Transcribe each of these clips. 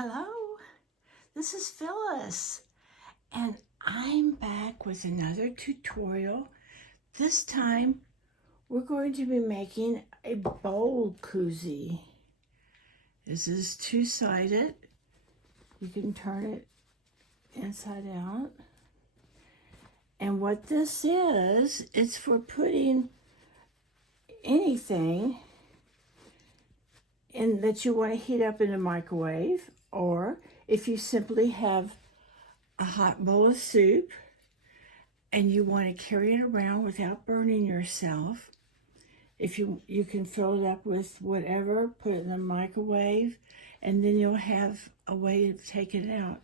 Hello, this is Phyllis, and I'm back with another tutorial. This time, we're going to be making a bowl koozie. This is two-sided. You can turn it inside out. And what this is, it's for putting anything in that you want to heat up in the microwave, or if you simply have a hot bowl of soup and you want to carry it around without burning yourself, if you can fill it up with whatever, put it in the microwave, and then you'll have a way of taking it out.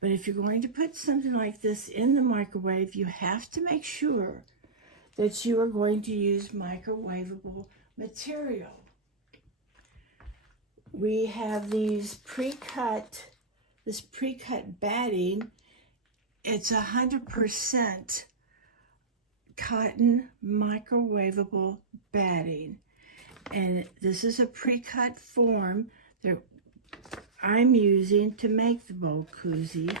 But if you're going to put something like this in the microwave, you have to make sure that you are going to use microwavable material. We have these pre-cut batting. It's 100% cotton microwavable batting. And this is a pre-cut form that I'm using to make the bowl koozie.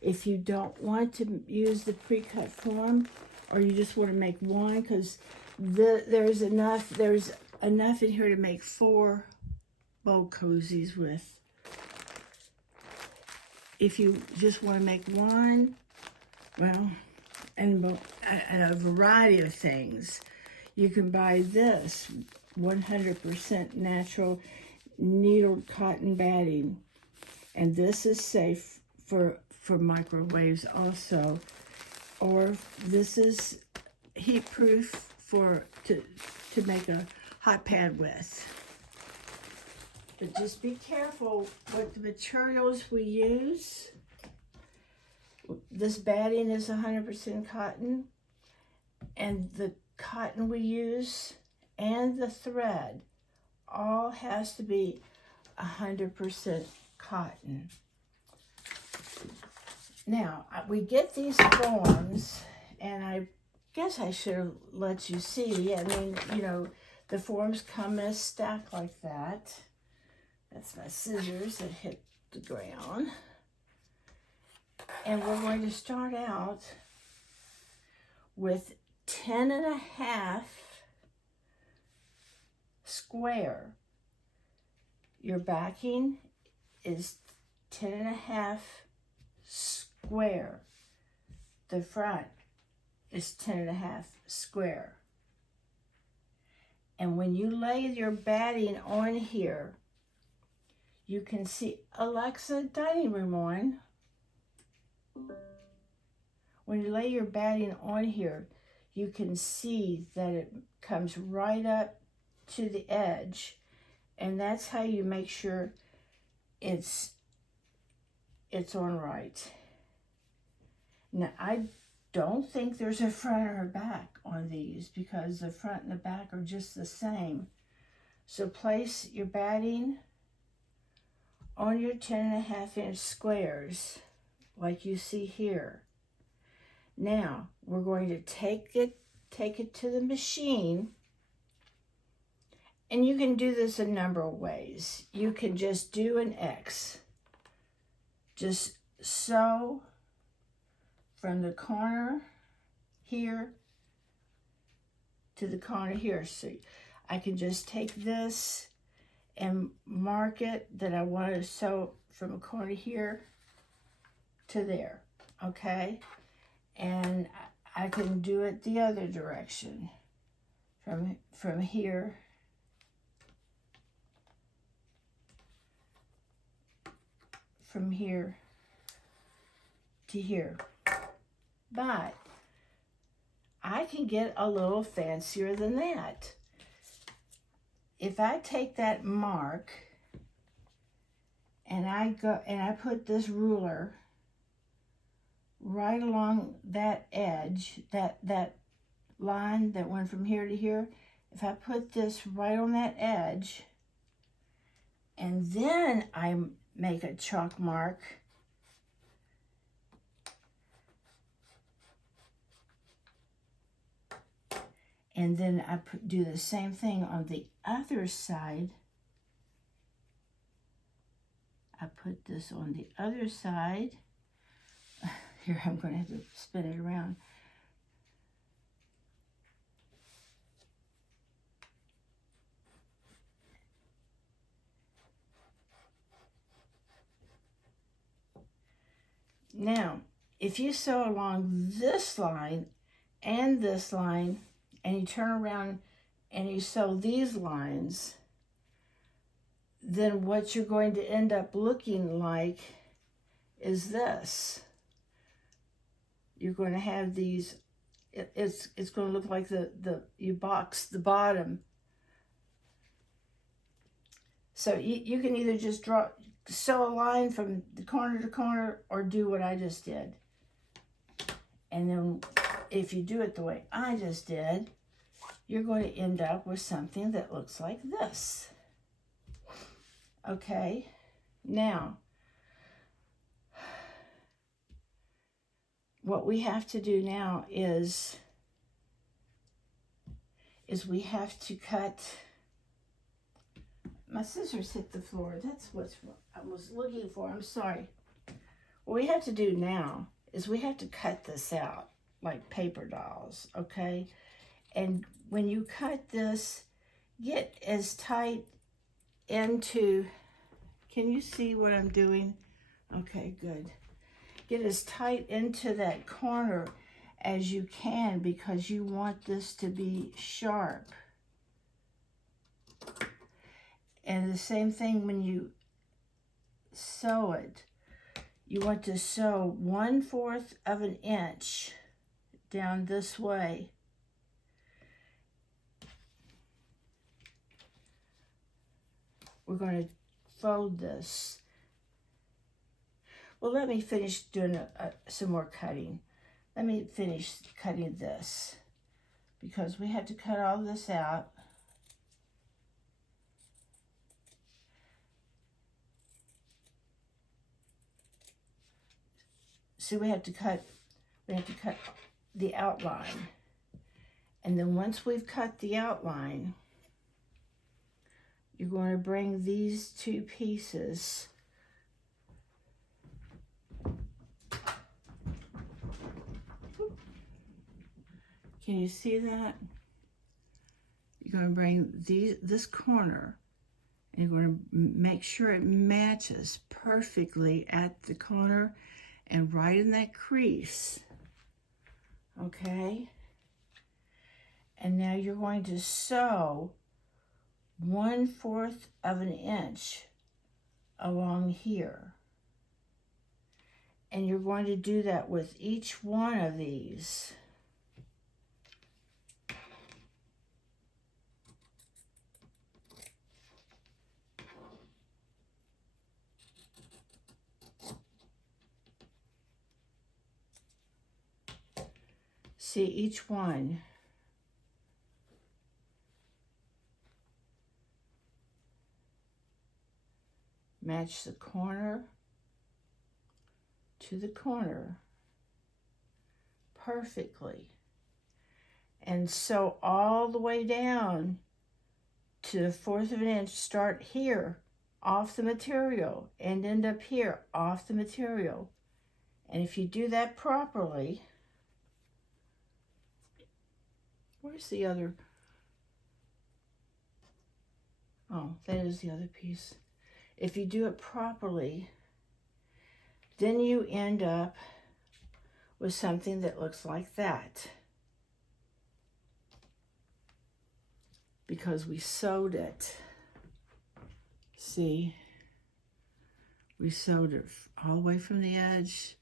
If you don't want to use the pre-cut form, or you just want to make one, because there's enough in here to make 4 bowl koozies with. If you just want to make one, well, and a variety of things, you can buy this 100% natural needled cotton batting, and this is safe for microwaves also, or this is heat proof to make a hot pad with. But just be careful what the materials we use. This batting is 100% cotton, and the cotton we use and the thread all has to be 100% cotton. Now, we get these forms, and I guess I should have let you see. I mean, you know, the forms come in a stack like that. That's my scissors that hit the ground. And we're going to start out with 10.5 square. Your backing is 10.5 square. The front is 10.5 square. And when you lay your batting on here, you can see Alexa dining room on. When you lay your batting on here, you can see that it comes right up to the edge, and that's how you make sure it's on right. Now, I don't think there's a front or a back on these, because the front and the back are just the same. So place your batting on your 10.5-inch squares like you see here. Now we're going to take it to the machine, and you can do this a number of ways. You can just do an X. Just sew from the corner here to the corner here. So I can just take this and mark it that I want to sew from a corner here to there, okay? And I can do it the other direction, from here to here. But I can get a little fancier than that. If I take that mark and I put this ruler right along that edge, that line that went from here to here, if I put this right on that edge, and then I make a chalk mark, and then I do the same thing on the other side, I put put this on the other side. Here, I'm going to have to spin it around. Now, if you sew along this line and this line, and you turn around and you sew these lines, then what you're going to end up looking like is this. You're going to have these, it's going to look like you box the bottom. So you can either just sew a line from the corner to corner, or do what I just did. And then if you do it the way I just did, you're going to end up with something that looks like this. Okay, now, what we have to do now is we have to cut. My scissors hit the floor. That's what I was looking for. I'm sorry. What we have to do now is we have to cut this out like paper dolls, okay? And when you cut this, get as tight into, can you see what I'm doing? Okay, good. Get as tight into that corner as you can, because you want this to be sharp. And the same thing when you sew it. You want to sew 1/4 of an inch down this way. We're going to fold this. Well, let me finish doing some more cutting. Let me finish cutting this, because we have to cut all this out. So we have to cut the outline. And then once we've cut the outline, you're going to bring these two pieces Can you see that? You're going to bring this corner, and you're going to make sure it matches perfectly at the corner and right in that crease. Okay? And now you're going to sew 1/4 of an inch along here. And you're going to do that with each one of these. See each one. Match the corner to the corner perfectly. And sew all the way down to the 1/4 of an inch. Start here off the material and end up here off the material. And if you do that properly, where's the other? Oh, that is the other piece. If you do it properly, then you end up with something that looks like that. Because we sewed it. See? We sewed it all the way from the edge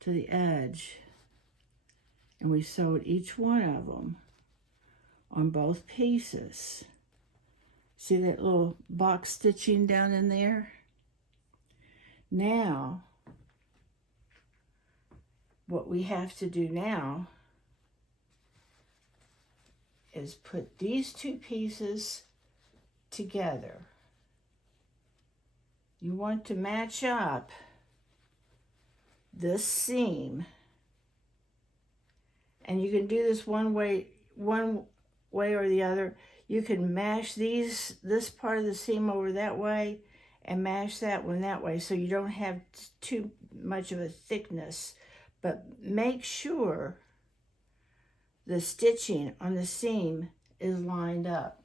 to the edge. And we sewed each one of them on both pieces. See that little box stitching down in there? Now, what we have to do now is put these two pieces together. You want to match up this seam, and you can do this one way or the other. You can mash this part of the seam over that way, and mash that one that way so you don't have too much of a thickness. But make sure the stitching on the seam is lined up.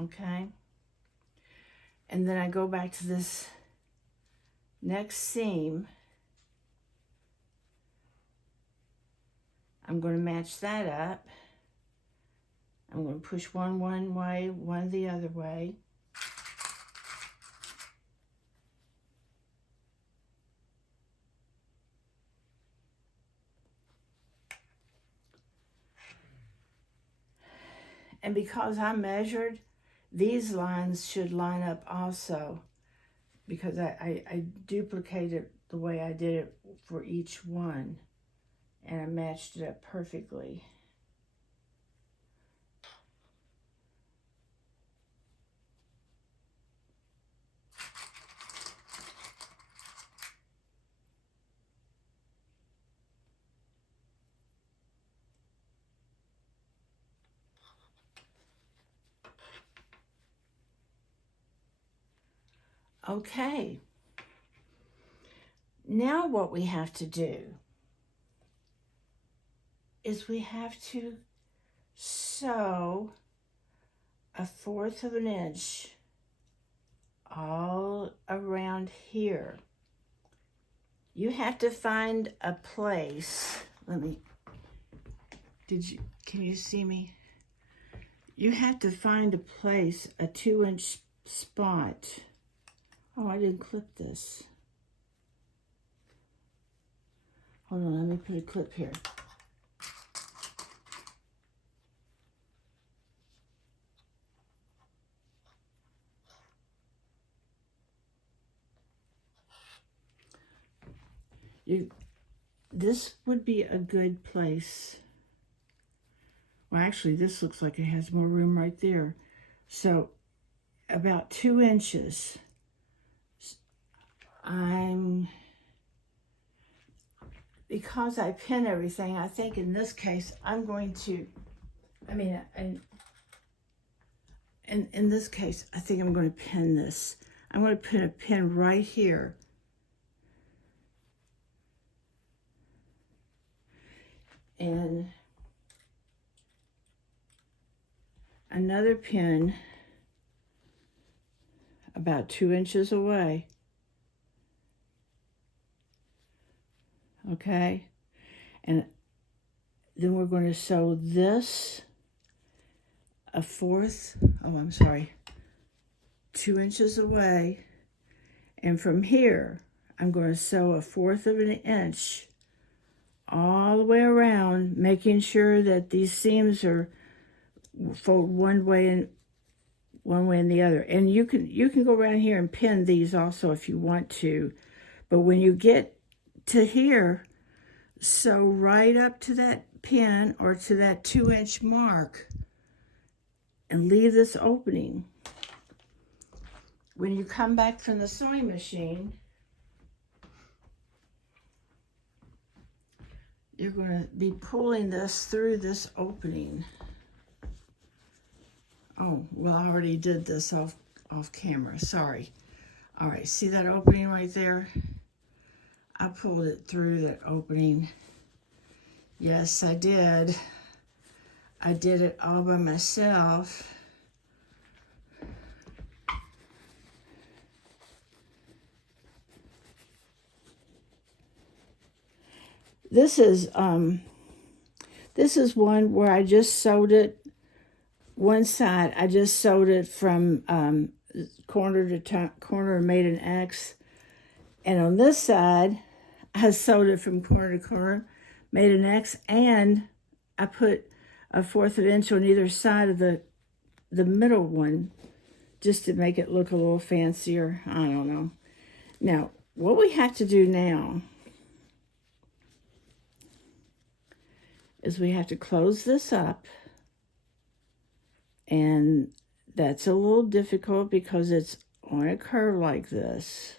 Okay, and then I go back to this next seam. I'm going to match that up. I'm going to push one way, one the other way. And because I measured, these lines should line up also, because I duplicated the way I did it for each one, and I matched it up perfectly. Okay, now what we have to do is we have to sew 1/4 of an inch all around here. You have to find a place. Can you see me? You have to find a place, a 2-inch spot. Oh, I didn't clip this. Hold on, let me put a clip here. This would be a good place. Well, actually, this looks like it has more room right there. So, about 2 inches. Because I pin everything, I think in this case, I'm going to, in this case, I think I'm going to pin this. I'm going to put a pin right here. And another pin about 2 inches away. Okay, and then we're going to sew this 2 inches away, and from here I'm going to sew 1/4 of an inch all the way around, making sure that these seams are fold one way and the other. And you can go around here and pin these also if you want to, but when you get to here, sew right up to that pin or to that 2-inch mark and leave this opening. When you come back from the sewing machine, you're going to be pulling this through this opening. Oh, well, I already did this off camera, sorry. All right, see that opening right there? I pulled it through that opening. Yes, I did. I did it all by myself. This is one where I just sewed it one side. I just sewed it from corner to corner and made an X. And on this side, I sewed it from corner to corner, made an X, and I put 1/4 of an inch on either side of the middle one, just to make it look a little fancier. I don't know. Now, what we have to do now is we have to close this up, and that's a little difficult because it's on a curve like this.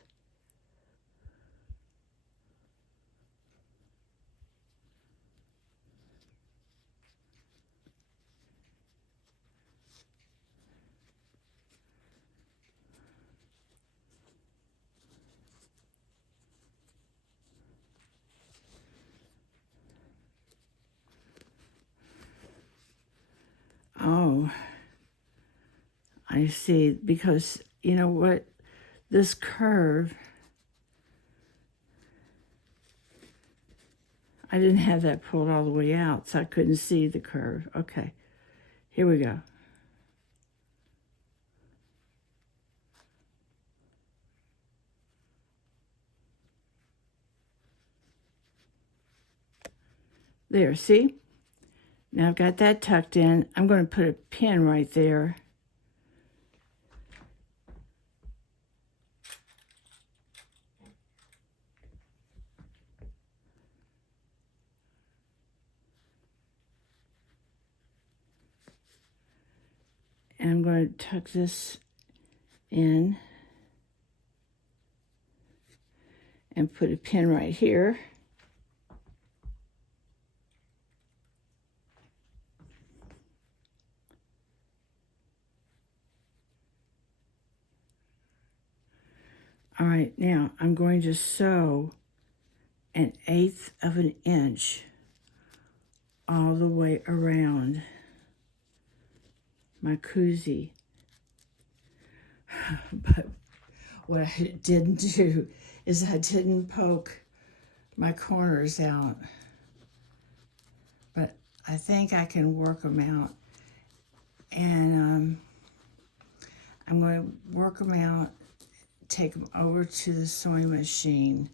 I see, because you know what, this curve, I didn't have that pulled all the way out, so I couldn't see the curve. Okay, here we go. There, see? Now I've got that tucked in. I'm going to put a pin right there. And I'm going to tuck this in and put a pin right here. All right, now I'm going to sew 1/8 of an inch all the way around my koozie. But what I didn't do is I didn't poke my corners out. But I think I can work them out. And I'm going to work them out, take them over to the sewing machine,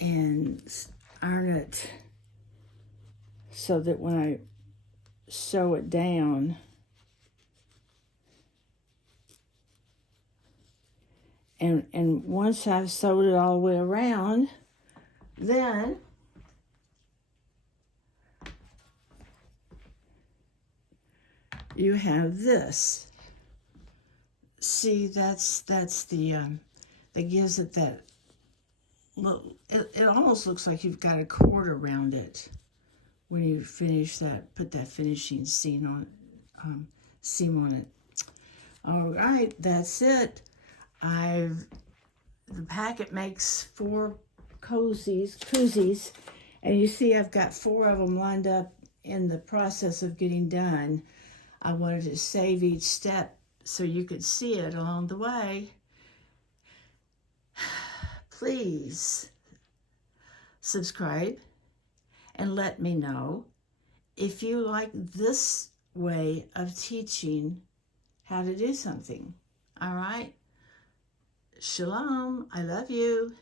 and iron it so that when I sew it down, and once I've sewed it all the way around, then you have this. See, that's the that gives it that look. It almost looks like you've got a cord around it when you finish that. Put that finishing seam on it. All right, that's it. The packet makes 4 koozies, and you see I've got 4 of them lined up in the process of getting done. I wanted to save each step so you could see it along the way. Please subscribe and let me know if you like this way of teaching how to do something. All right? Shalom. I love you.